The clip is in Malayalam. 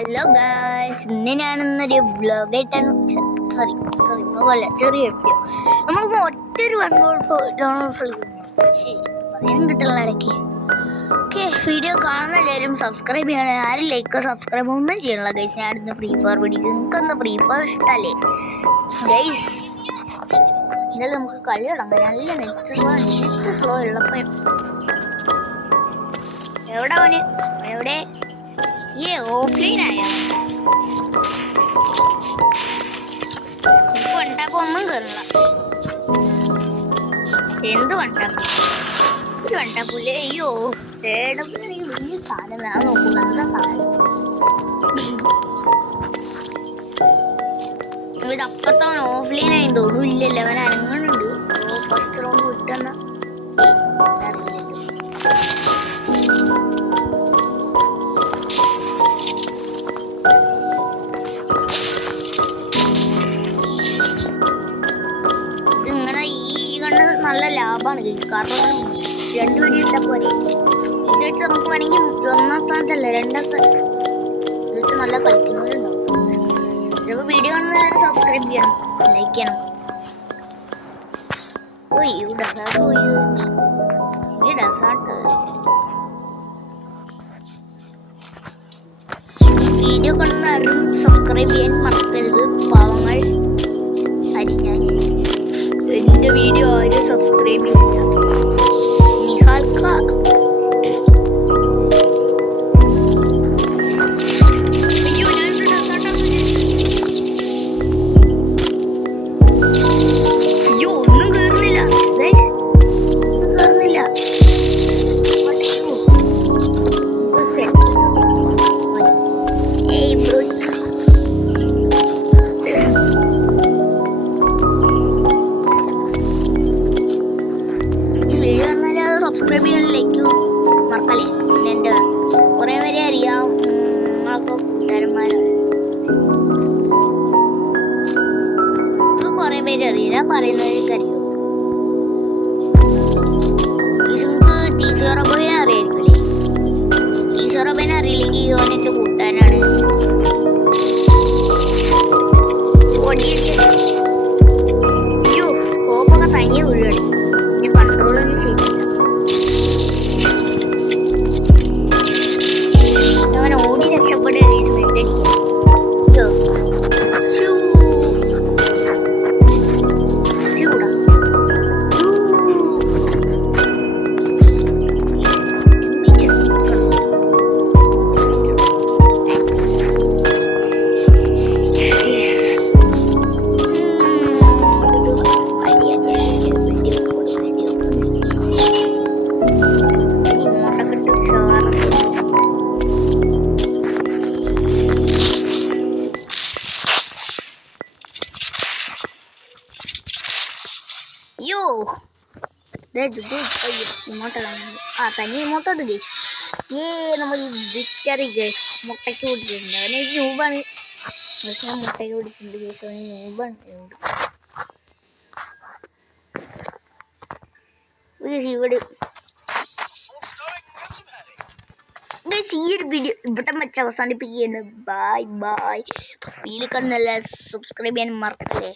ഹലോ ഗായ്സ്, ഇന്ന് ഞാനിന്നൊരു വ്ലോഗായിട്ടാണ് വ്ലോഗല്ല, ചെറിയ വീഡിയോ. നമുക്ക് ഒറ്റൊരു പറയാനും കിട്ടുള്ള ഇടയ്ക്ക്. ഓക്കെ, വീഡിയോ കാണുന്ന എല്ലാവരും സബ്സ്ക്രൈബ് ചെയ്യണം. ആരും ലൈക്കോ സബ്സ്ക്രൈബ് ഒന്നും ചെയ്യണല്ലോ ഗൈസ്. ഞാനിന്ന് ഫ്രീ ഫയർ പിടിക്കും. നിങ്ങൾക്കെന്താ ഫ്രീ ഫയർ ഇഷ്ടമല്ലേ ഗൈസ്? എന്തായാലും നമുക്ക് കളി തുടങ്ങാം. നല്ല നെറ്റ് സ്ലോ ഉള്ളപ്പോൾ എവിടെ അവന് എവിടെ ഓഫ്ലൈൻ ആയ വണ്ടാപ്പ് ഒന്നും കയറില്ല. എന്ത് വണ്ടാപ്പ്, ഒരു വണ്ടാപ്പൂല്ലേ? അയ്യോ, തേടപ്പുള്ളിയാണെങ്കിൽ വലിയ സാധനം. ഞാൻ നോക്കുമ്പോ എന്താ സാധനം ഇത്? അപ്പത്തവൻ ഓഫ്ലൈൻ ആയി തോന്നും. ഇല്ലല്ലോ, അവൻ അനങ്ങുന്നുണ്ട്. ഫസ്റ്റ് റൗണ്ട് വിട്ടെന്നാ നല്ല ലാഭമാണ്. കാരണം 2 വെടി ഇട്ടാൽ പോരെ. ഇത് വെച്ച് നമുക്ക് വേണമെങ്കിൽ 1ാം സ്ഥാനത്തല്ല 2ാം സ്ഥാനം വെച്ച് നല്ല കളിക്കുന്നവരുണ്ടാവും. ചിലപ്പോൾ വീഡിയോ കാണുന്നവർ സബ്സ്ക്രൈബ് ചെയ്യണം, ലൈക്ക് ചെയ്യണം. വീഡിയോ കാണുന്നവരും സബ്സ്ക്രൈബ് ചെയ്യാൻ മറക്കരുത്. പാവങ്ങൾ അരിഞ്ഞാൽ എന്റെ വീഡിയോ ആരും സബ്സ്ക്രൈബ് ചെയ്യില്ല. നിഹാൽക്ക ഒന്നും കേറുന്നില്ല. സബ്സ്ക്രൈബ് ചെയ്യാൻ ലൈക്ക് മറക്കല്ലേ. എൻ്റെ കുറേ പേരെ അറിയാം, നിങ്ങളൊക്കെ കൂട്ടുകാരന്മാരാണ്. കുറേ പേര് അറിയില്ല, പറയുന്നവർക്ക് അറിയും. നിങ്ങൾക്ക് ടീച്ചറബോയെ അറിയായിരിക്കില്ലേ? ടീച്ചറബോനെ അറിയില്ലെങ്കിൽ ഓൻ എൻ്റെ കൂട്ടുകാരനാണ്. അയ്യോ, സ്കോപ്പൊക്കെ തനിയെ വീഴാണ്. ഞാൻ കൺട്രോളൊന്നും ചെയ്തില്ല. അവൻ ഓടി രക്ഷപ്പെടുക. യോ തനി ഇമോട്ടത് ഗൈസ്. നമ്മൾ വിക്ടറി ഗൈസ്. മുട്ടയ്ക്ക് ഓടിച്ചിട്ടുണ്ട്. അവന് ന്യൂബാണ്. പക്ഷെ ഞാൻ മുട്ടയ്ക്ക് ഓടിച്ചിട്ടുണ്ട് ഗൈസ്. അവന് ന്യൂബാണ്. ഇവിടെ ഈ ഒരു വീഡിയോ ഇവിടെ വെച്ച് അവസാനിപ്പിക്കുകയാണ്. Bye bye. വീഡിയോ കാണുന്ന എല്ലാവരും സബ്സ്ക്രൈബ് ചെയ്യാൻ മറക്കല്ലേ.